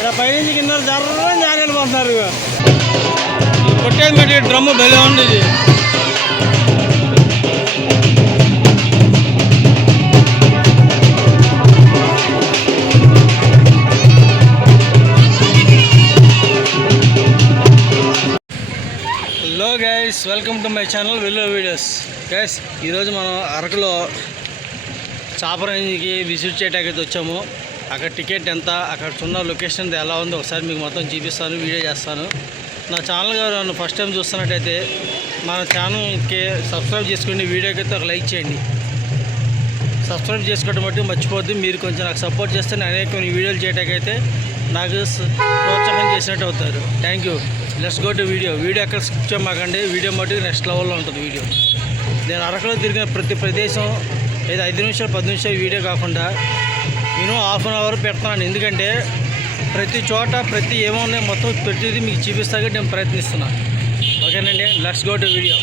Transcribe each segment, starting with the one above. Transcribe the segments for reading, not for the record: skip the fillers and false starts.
ఇక్కడ పైనుంచి కింద జర్రని జారెళ్ళిపోతున్నారు. కొట్టేది పెట్టి డ్రమ్ము భలే ఉంది ఇది. Hello guys, welcome to my channel వెల్లో videos. Guys, ఈరోజు మనం అరకులో చాపరాయికి విజిట్ చేయడానికి వచ్చాము. అక్కడ టికెట్ ఎంత, అక్కడ ఉన్న లొకేషన్ ఎలా ఉందో ఒకసారి మీకు మొత్తం చూపిస్తాను, వీడియో చేస్తాను. నా ఛానల్ గారు ఫస్ట్ టైం చూస్తున్నట్టయితే మన ఛానల్కి సబ్స్క్రైబ్ చేసుకోండి, వీడియోకి అయితే ఒక లైక్ చేయండి. సబ్స్క్రైబ్ చేసుకోవడం బట్టి మర్చిపోద్ది. మీరు కొంచెం నాకు సపోర్ట్ చేస్తే అనేక వీడియోలు చేయడానికైతే నాకు ప్రోత్సాహం చేసినట్టు అవుతారు. Thank you. Let's go to video. ఎక్కడ స్కిప్ చేయమాకండి. వీడియో మటుకు నెక్స్ట్ లెవెల్లో ఉంటుంది వీడియో. నేను అరకులో తిరిగిన ప్రతి ప్రదేశం ఏదో 5 నిమిషాలు 10 నిమిషాలు వీడియో కాకుండా మినిమం ½ అన్ అవర్ పెడుతున్నాను. ఎందుకంటే ప్రతి చోట ప్రతి ఏమన్నా మొత్తం ప్రతిదీ మీకు చూపిస్తాగా నేను ప్రయత్నిస్తున్నాను. ఓకేనండి, let's go to video.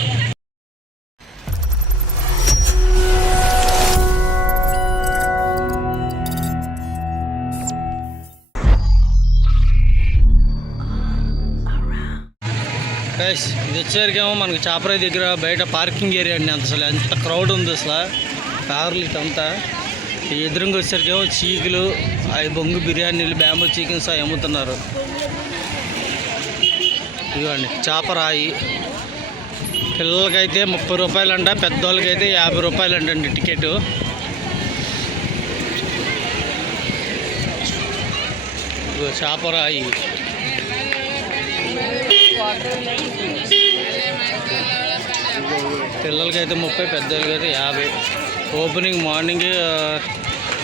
Guys, ఇది వచ్చేసరికేమో మనకి చాపరాయి దగ్గర బయట పార్కింగ్ ఏరియా అండి. అసలు ఎంత క్రౌడ్ ఉంది అసలు, కార్లు ఇటంతా. ఎదురుగా వచ్చేసరికేమో చీకులు, అవి బొంగు బిర్యానీలు, బ్యాంబూ చికెన్స్ అవి అమ్ముతున్నారు. ఇదిగోండి చాపరాయి. పిల్లలకైతే 30 రూపాయలంట, పెద్దవాళ్ళకైతే 50 రూపాయలంటండి టికెట్. ఇదిగో చాపరాయి. పిల్లలకైతే 30, పెద్దవాళ్ళకైతే 50. ఓపెనింగ్ మార్నింగ్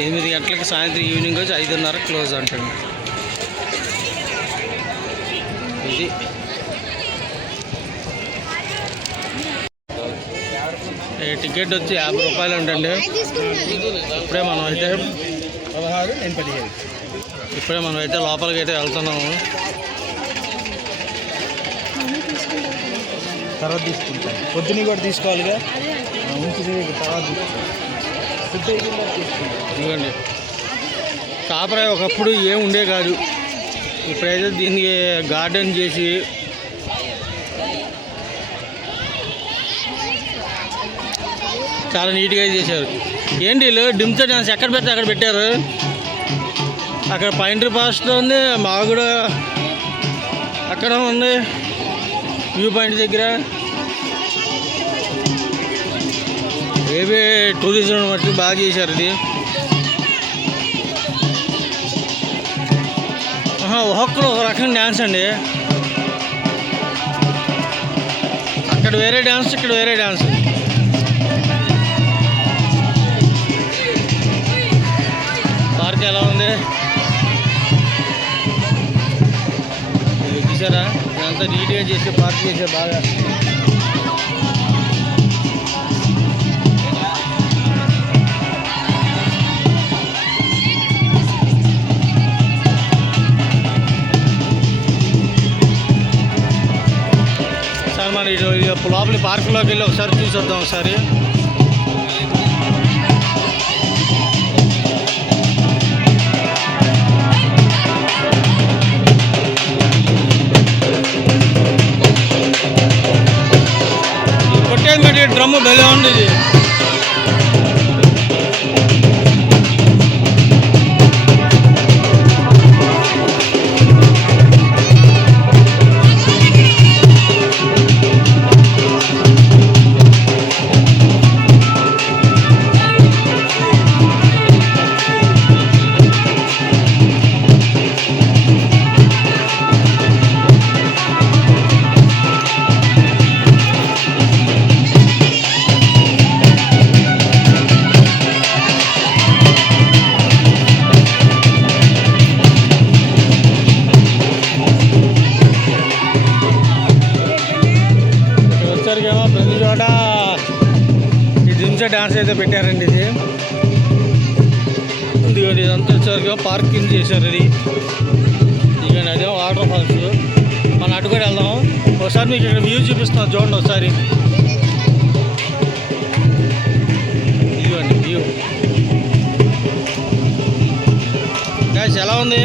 8 గంటలకి, సాయంత్రం ఈవినింగ్ వచ్చి 5:30 క్లోజ్ అంటండి. ఇది టికెట్ వచ్చి 50 రూపాయలు అంటండి. ఇప్పుడే మనం అయితే 16, 15. ఇప్పుడే మనం అయితే లోపలికి అయితే వెళ్తున్నాము. తర్వాత తీసుకుంటాం. పొద్దున కూడా తీసుకోవాలిగా, తర్వాత ఇదిగోండి చాపరాయి. ఒకప్పుడు ఏం ఉండే కాదు, ఇప్పుడైతే దీనికి గార్డెన్ చేసి చాలా నీట్గా చేశారు. ఏంటి వీళ్ళు డింసా డ్యాన్స్ ఎక్కడ పెడితే అక్కడ పెట్టారు. అక్కడ పైంట్రీ ఫారెస్ట్ ఉంది, మాగుడ అక్కడ ఉంది, వ్యూ పాయింట్ దగ్గర. ఏవే టూరిజం మట్టి బాగా చేశారు. ఇది ఒక్కొక్కరు ఒక రకం డ్యాన్స్ అండి. అక్కడ వేరే డ్యాన్స్, ఇక్కడ వేరే డ్యాన్స్. పార్క్ ఎలా ఉంది చూసారా? ఇదంతా నీట్గా చేసి పార్క్ చేసే బాగా. సార్ మన లోపలి పార్కులోకి వెళ్ళి ఒకసారి చూసొద్దాం. ఒకసారి కొట్టేది పెట్టి డ్రమ్ము భలే ఉంది ఇది. ప్రతి చోట ఈ జిమ్సే డ్యాన్స్ అయితే పెట్టారండి. ఇది ఇదంతా వచ్చారుగా పార్కింగ్ చేశారు. ఇది ఇక అదే వాటర్ ఫాల్స్. మనం అటు కూడా వెళ్దాం. ఒకసారి మీకు ఇక్కడ వ్యూ చూపిస్తున్నాం, చూడండి ఒకసారి. ఇదిగోండి వ్యూ. గాయ్స్ ఎలా ఉంది?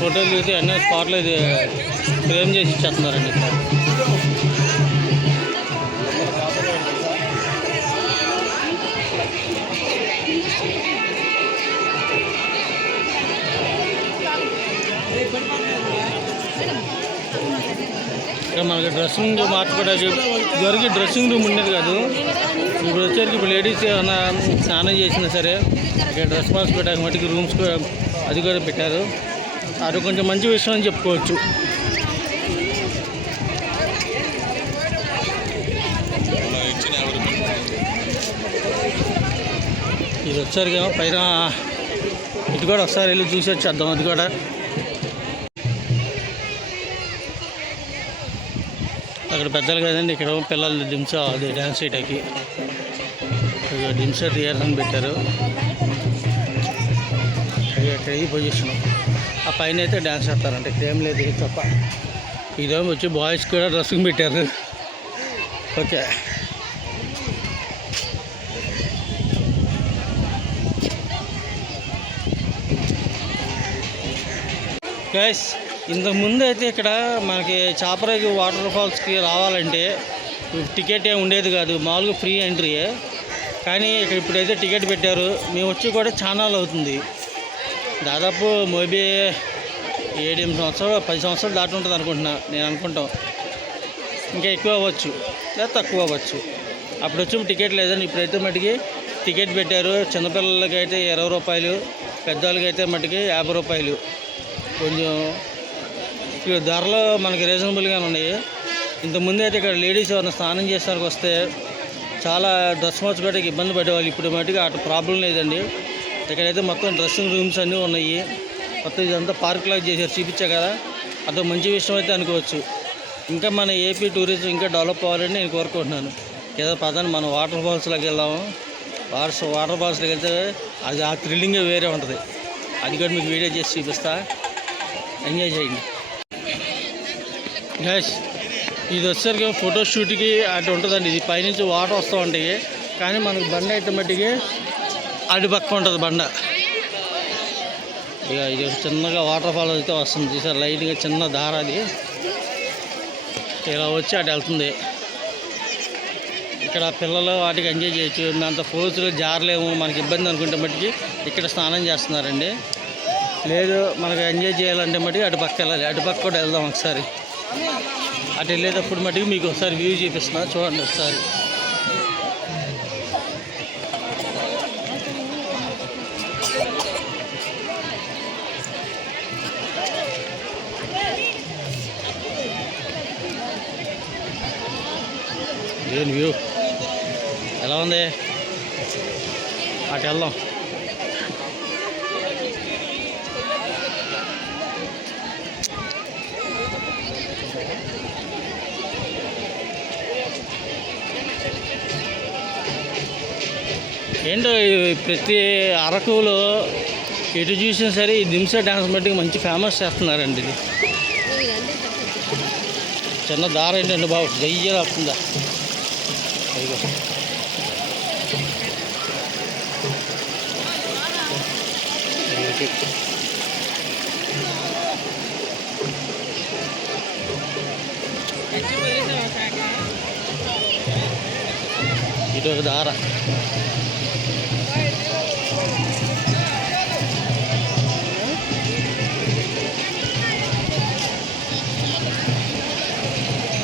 ఫోటోలు దిగితే అన్నీ స్పాట్లో ఇది ఫ్రేమ్ చేసి ఇచ్చేస్తున్నారండి. ఇక్కడ మనకి డ్రెస్సింగ్ మార్చుకోవడానికి ఇదివరకు డ్రెస్సింగ్ రూమ్ ఉండేది కాదు. ఇప్పుడు వచ్చేసరికి ఇప్పుడు లేడీస్ ఏమైనా స్నానం చేసినా సరే ఇక్కడ డ్రెస్ మార్చుకోవడానికి మటుకు రూమ్స్ అది కూడా పెట్టారు. అది కొంచెం మంచి విషయం అని చెప్పుకోవచ్చు. ఇది వచ్చారు పైన ఇటు కూడా ఒకసారి వెళ్ళి చూసి వచ్చేద్దాం. అది కూడా అక్కడ పెద్దలు కదండి, ఇక్కడ పిల్లలు దింసా అది డ్యాన్స్ చేయటానికి దింసా థియేటర్ పెట్టారు. ఇక్కడ ఈ పొజిషన్ ఆ పైన అయితే డ్యాన్స్ చేస్తారంటే ఇక్కడ ఏం లేదు తప్ప. ఇదేమో వచ్చి బాయ్స్ కూడా డ్రెస్సింగ్ పెట్టారు. ఓకే గైస్, ఇంతకుముందు అయితే ఇక్కడ మనకి చాపరాయి వాటర్ ఫాల్స్కి రావాలంటే టికెట్ ఏమి ఉండేది కాదు, మామూలుగా ఫ్రీ ఎంట్రీయే. కానీ ఇక్కడ ఇప్పుడైతే టికెట్ పెట్టారు. మేము వచ్చి కూడా చాలా అవుతుంది, దాదాపు మేబీ 7-8 సంవత్సరాలు 10 సంవత్సరాలు దాటి ఉంటుంది అనుకుంటున్నా నేను అనుకుంటాం. ఇంకా ఎక్కువ అవ్వచ్చు లేదా తక్కువ అవ్వచ్చు. అప్పుడు వచ్చి టికెట్ లేదండి, ఇప్పుడైతే మటుకి టికెట్ పెట్టారు. చిన్నపిల్లలకి అయితే 20 రూపాయలు, పెద్దవాళ్ళకి అయితే మటుకి 50 రూపాయలు. కొంచెం ధరలు మనకి రీజనబుల్గానే ఉన్నాయి. ఇంతకుముందు అయితే ఇక్కడ లేడీస్ ఎవరైనా స్నానం చేసేసరికి వస్తే చాలా డ్రెస్ మార్చుకోవడానికి ఇబ్బంది పడేవాళ్ళు. ఇప్పుడు మటుకు అటు ప్రాబ్లం లేదండి. ఇక్కడైతే మొత్తం డ్రెస్సింగ్ రూమ్స్ అన్నీ ఉన్నాయి. మొత్తం ఇదంతా పార్క్ లాగా చేశారు, చూపించా కదా, అదొక మంచి విషయం అయితే అనుకోవచ్చు. ఇంకా మన ఏపీ టూరిజం ఇంకా డెవలప్ అవ్వాలని నేను కోరుకుంటున్నాను. ఏదో పదాన్ని మనం వాటర్ ఫాల్స్లోకి వెళ్దాము. వాటర్ ఫాల్స్లోకి వెళ్తే అది ఆ థ్రిల్లింగే వేరే ఉంటుంది. అది కూడా మీకు వీడియో చేసి చూపిస్తా, ఎంజాయ్ చేయండి గైస్. ఇది వచ్చేసరికి ఫోటో షూట్కి అటు ఉంటుందండి. ఇది పైనుంచి వాటర్ వస్తూ ఉంటాయి, కానీ మనకు బండ అయితే మట్టికి అటు పక్క ఉంటుంది బండ. ఇక ఇది చిన్నగా వాటర్ ఫాల్ అయితే వస్తుంది చూసారు, లైట్గా చిన్న దార అది ఇలా వచ్చి అటు వెళ్తుంది. ఇక్కడ పిల్లలు వాటికి ఎంజాయ్ చేయొచ్చు. అంత ఫోర్స్లో జారలేము, మనకి ఇబ్బంది అనుకుంటే మట్టికి ఇక్కడ స్నానం చేస్తున్నారండి. లేదు మనకు ఎంజాయ్ చేయాలంటే మటుకు అటు పక్క వెళ్ళాలి. అటు పక్క కూడా వెళ్దాం ఒకసారి. అటు వెళ్ళేటప్పుడు మటుకు మీకు ఒకసారి వ్యూ చూపిస్తున్నా, చూడండి ఒకసారి. ఏం వ్యూ ఎలా ఉంది, అటు వెళ్దాం. ఏంటో ప్రతి అరకులో ఎటు చూసినా సరే ఈ దింసా డ్యాన్స్ బట్టి మంచి ఫేమస్ చేస్తున్నారండి. ఇది చిన్న దార ఏంటండి బాబు, దయ్య వస్తుందా. అదిగో ఇటు ఒక దార.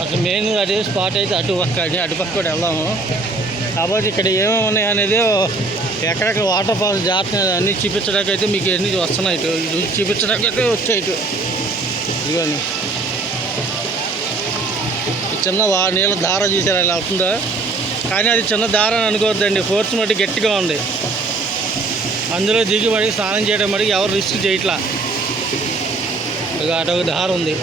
అసలు మెయిన్ అదే స్పాట్ అయితే అటుపక్క కూడా వెళ్దాము. కాబట్టి ఇక్కడ ఏమేమి ఉన్నాయి అనేది ఎక్కడెక్కడ వాటర్ ఫాల్స్ జాగ్రత్త అన్నీ చూపించడానికి అయితే మీకు ఎన్ని వస్తున్నాయి. ఇటు చూపించడానికి అయితే వచ్చాయి. ఇటు ఇవన్నీ చిన్న నీళ్ళ దార చూసారు ఇలా అవుతుందో, కానీ అది చిన్న దార అని అనుకోవద్దండి. ఫోర్స్ మట్టి గట్టిగా ఉంది. అందులో దిగి మడి స్నానం చేయడం మడి ఎవరు రిస్క్ చేయట్లా. ఇక అటు ఒక దార ఉంది.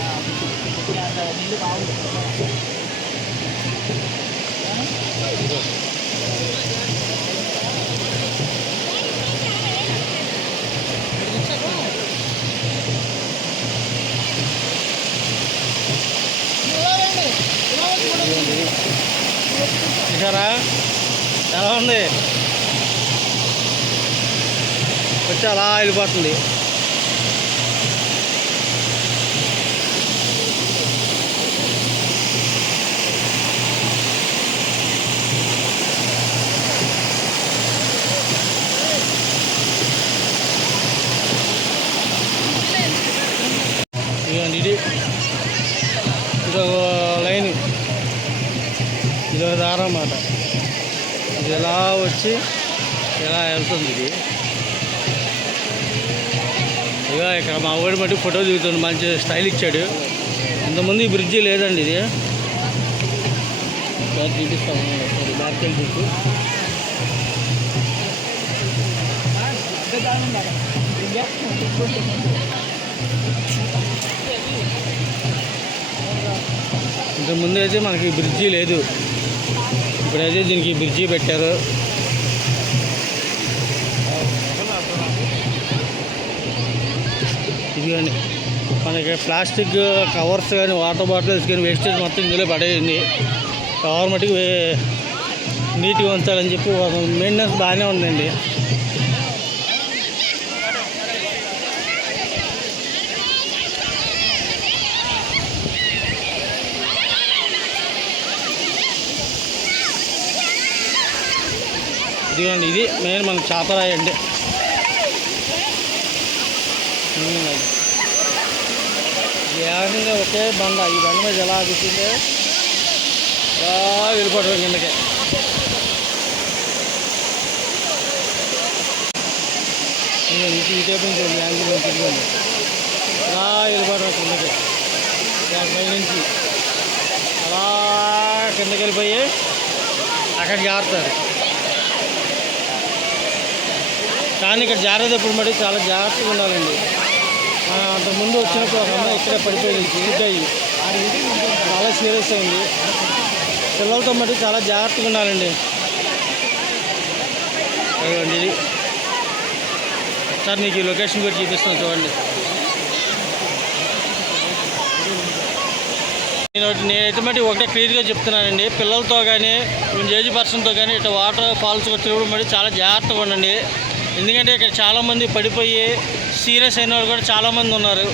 చూసారా ఎలా ఉంది, వచ్చి అలా వెళ్ళిపోతుంది. ఇదొక లైన్, ఇదొక దారం అన్నమాట. ఇది ఎలా వచ్చి ఎలా వెళ్తుంది ఇది. ఇక ఇక్కడ మా ఊడి బట్టి ఫోటో దిగుతుంది, మంచి స్టైల్ ఇచ్చాడు. ఇంతకుముందు ఈ బ్రిడ్జి లేదండి, ఇది చూపిస్తాము. బ్యాక్ వెళ్ళి చూసి ఇంతకుముందు అయితే మనకి బ్రిడ్జి లేదు, ఇప్పుడైతే దీనికి బ్రిడ్జి పెట్టారు. ఇది కానీ మనకి ప్లాస్టిక్ కవర్స్ కానీ వాటర్ బాటిల్స్ కానీ వేస్టేజ్ మొత్తం ఇందులో పడేయండి. గవర్నమెంట్కి నీట్గా ఉంచాలని చెప్పి మెయింటెనెన్స్ బాగానే ఉందండి. ఇదిగోండి, ఇది మెయిన్ మనకు చాపరాయి అండి. ఏకంగా ఒకే బండ, ఈ బండ మీద ఎలా కూర్చుంటే అలా వెళ్ళిపోవడం కిందకే. ఈ టైపు నుంచి యాంగిల్ తిరిగండి, అలా వెళ్ళిపోవడం కిందకి. పైనుంచి అలా కిందకి వెళ్ళిపోయి అక్కడికి జారుతారు. కానీ ఇక్కడ జారేటప్పుడు మరి చాలా జాగ్రత్తగా ఉండాలండి. అంతకుముందు వచ్చినప్పుడు ఒక అమ్మాయి ఇక్కడే పడిపోయింది, చిరికాయి, చాలా సీరియస్ అయింది. పిల్లలతో మట్టి చాలా జాగ్రత్తగా ఉండాలండి. అదిగోండి, ఇది సార్ మీకు ఈ లొకేషన్ కూడా చూపిస్తాను చూడండి. నేనైతే మట్టి ఒకటే క్లియర్గా చెప్తున్నానండి, పిల్లలతో కానీ కొంచెం ఏజ్ పర్సన్తో కానీ ఇట్లా వాటర్ ఫాల్స్ వచ్చినప్పుడు మరి చాలా జాగ్రత్తగా ఉండండి. ఎందుకంటే ఇక్కడ చాలామంది పడిపోయి సీరియస్ అయిన వాళ్ళు కూడా చాలామంది ఉన్నారు.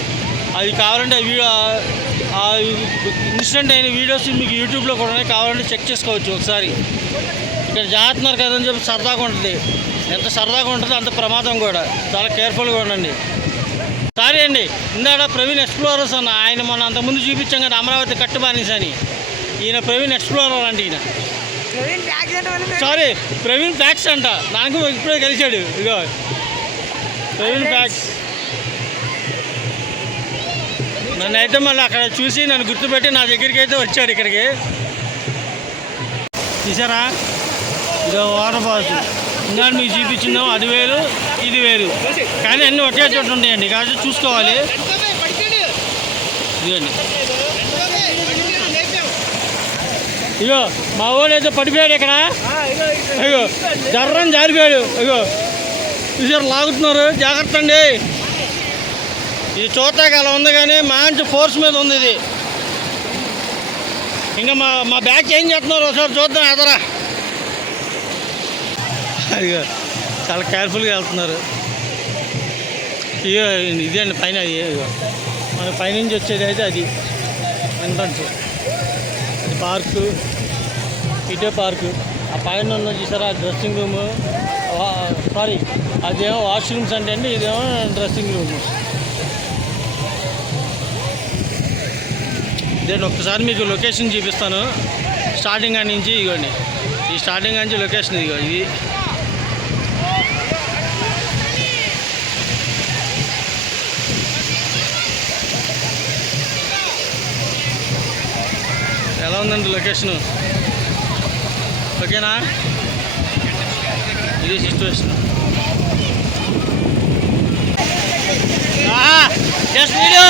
అది కావాలంటే ఆ ఇన్సిడెంట్ అయిన వీడియోస్ మీకు యూట్యూబ్లో కూడా ఉన్నాయి, కావాలంటే చెక్ చేసుకోవచ్చు ఒకసారి. ఇక్కడ జాగ్రత్తన్నారు కదని చెప్పి సరదాగా ఉంటుంది, ఎంత సరదాగా ఉంటుందో అంత ప్రమాదం కూడా. చాలా కేర్ఫుల్గా ఉండండి. సారీ అండి, ఇందాక ప్రవీణ్ ఎక్స్ప్లోరర్స్ అన్న ఆయన మొన్న అంతకుముందు చూపించాం కదా, అమరావతి కట్టు బానిస అని. ఈయన ప్రవీణ్ ఎక్స్ప్లోరర్ అంటే ఈయన. సారీ, ప్రవీణ్ ఫ్యాక్స్ అంట, నాకు ఇప్పుడే కలిశాడు. ఇగో ప్రవీణ్ ఫ్యాక్స్. నన్ను అయితే మళ్ళీ అక్కడ చూసి నన్ను గుర్తుపెట్టి నా దగ్గరికి అయితే వచ్చాడు ఇక్కడికి. చూసారా, ఇదో వాటర్ ఫాల్స్. ఇంకా మీకు చూపించిందాం, అది వేరు ఇది వేరు, కానీ అన్నీ ఒకే చోట ఉంటాయండి, కాబట్టి చూసుకోవాలి. ఇదండి, ఇగో మా ఊళ్ళో అయితే పడిపోయాడు ఇక్కడ. అయ్యో జర్రని జారిపోయాడు. అయ్యో చూసారు, లాగుతున్నారు, జాగ్రత్త అండి. ఇది చూడటానికి అలా ఉంది కానీ మంచి ఫోర్స్ మీద ఉంది ఇది. ఇంకా మా బ్యాగ్ చేంజ్ చేస్తున్నారు, ఒకసారి చూద్దాం ఎదరా. అయ్యో చాలా కేర్ఫుల్గా వెళ్తున్నారు. ఇగో ఇదే అండి పైన, ఇగో మన పైనుంచి వచ్చేది అయితే అది ఎంట్రన్స్, అది పార్కు, ఇటే పార్కు. ఆ పైన ఉన్న చూసారా డ్రెస్సింగ్ రూము, సారీ అదేమో వాష్రూమ్స్ అంటే అండి, ఇదేమో డ్రెస్సింగ్ రూము. ఇదే ఒక్కసారి మీకు లొకేషన్ చూపిస్తాను స్టార్టింగ్ కాడి నుంచి. ఇగోండి, ఈ స్టార్టింగ్ నుంచి లొకేషన్ ఇదిగో ఇది. ఎలా ఉందండి లొకేషను, ఓకేనా? ఇది సిచ్యువేషన్. జస్ట్ వీడియో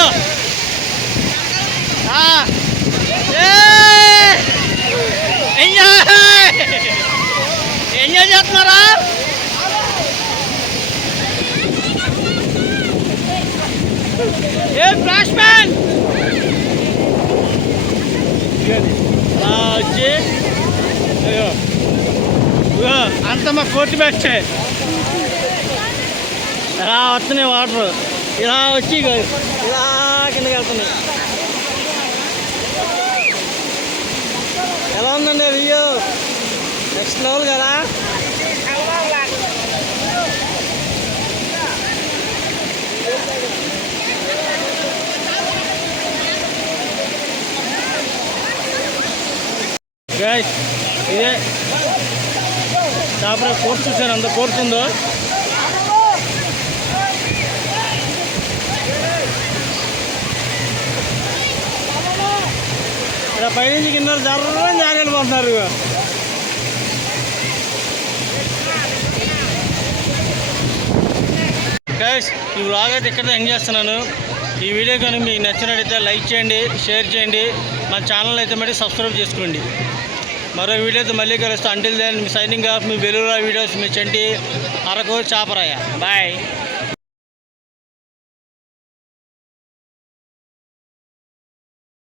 ఎంజాయ్ చేస్తున్నారా? ఏ ఫ్లాష్ మ్యాన్ వచ్చి అంత మా కోర్టు బ్యాచ్ ఇలా వస్తున్నాయి వాటర్, ఇలా వచ్చి ఇలా కిందకి వెళ్తున్నాయి. ఎలా ఉందండి వ్యూ? నెక్స్ట్ లెవెల్ కదా. గైస్ ఇదే చేపల కోర్టు చూసాను, అంత కోరుతుందో. ఇక్కడ పైనుంచి కింద జర్రని జారెళ్ళిపోతున్నారు. గైస్ ఈ వ్లాగ్ అయితే ఇక్కడ ఎండ్ చేస్తున్నాను. ఈ వీడియో కానీ మీకు నచ్చినట్టయితే లైక్ చేయండి, షేర్ చేయండి, మన ఛానల్ అయితే మరి సబ్స్క్రైబ్ చేసుకోండి. మరో వీడియోతో మళ్ళీ కలుస్తాను. అంటిల్ దెన్ మీ సైనింగ్ ఆఫ్, మీ వెలుగురా వీడియోస్, మీ చంటి అరకు చాపరాయ. బాయ్.